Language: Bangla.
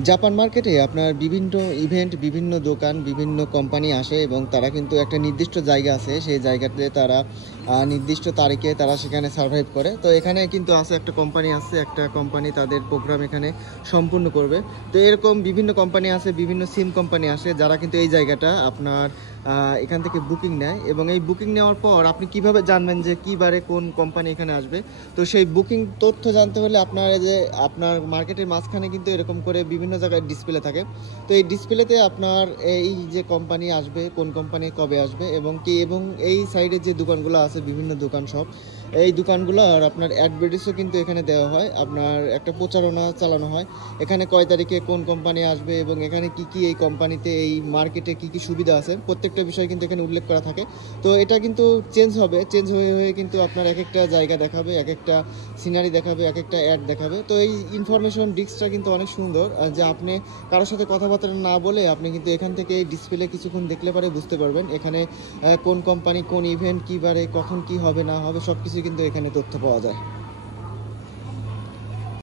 জাপান মার্কেটে আপনার বিভিন্ন ইভেন্ট, বিভিন্ন দোকান, বিভিন্ন কোম্পানি আসে এবং তারা কিন্তু একটা নির্দিষ্ট জায়গা আছে, সেই জায়গাতে তারা নির্দিষ্ট তারিখে তারা সেখানে সার্ভাইভ করে। তো এখানে কিন্তু আছে একটা কোম্পানি, আছে একটা কোম্পানি তাদের প্রোগ্রাম এখানে সম্পূর্ণ করবে। তো এরকম বিভিন্ন কোম্পানি আছে, বিভিন্ন সিম কোম্পানি আসে যারা কিন্তু এই জায়গাটা আপনার এখান থেকে বুকিং নেয়। এবং এই বুকিং নেওয়ার পর আপনি কিভাবে জানবেন যে কী বারে কোন কোম্পানি এখানে আসবে? তো সেই বুকিং তথ্য জানতে হলে আপনার যে আপনার মার্কেটের মাঝখানে কিন্তু এরকম করে বিভিন্ন জায়গায় ডিসপ্লে থাকে। তো এই ডিসপ্লেতে আপনার এই যে কোম্পানি আসবে, কোন কোম্পানি কবে আসবে এবং কি, এবং এই সাইডে যে দোকানগুলো আছে, বিভিন্ন দোকান সব, এই দোকানগুলো আর আপনার অ্যাডভার্টাইজও কিন্তু এখানে দেওয়া হয়, আপনার একটা প্রচারণা চালানো হয় এখানে কয় তারিখে কোন কোম্পানি আসবে এবং এখানে কি কি এই কোম্পানিতে এই মার্কেটে কি কি সুবিধা আছে প্রত্যেকটা বিষয় কিন্তু এখানে উল্লেখ করা থাকে। তো এটা কিন্তু চেঞ্জ হবে, চেঞ্জ হয়ে হয়ে কিন্তু আপনার এক একটা জায়গা দেখাবে, এক একটা সিনারি দেখাবে, এক একটা অ্যাড দেখাবে। তো এই ইনফরমেশন ডিস্কটা কিন্তু অনেক সুন্দর, যে আপনি কারোর সাথে কথাবার্তা না বলে আপনি কিন্তু এখান থেকে এই ডিসপ্লে কিছুক্ষণ দেখলে পরে বুঝতে পারবেন এখানে কোন কোম্পানি, কোন ইভেন্ট, কী বারে, কখন কি হবে না হবে সব কিছু কিন্তু এখানে তথ্য পাওয়া যায়।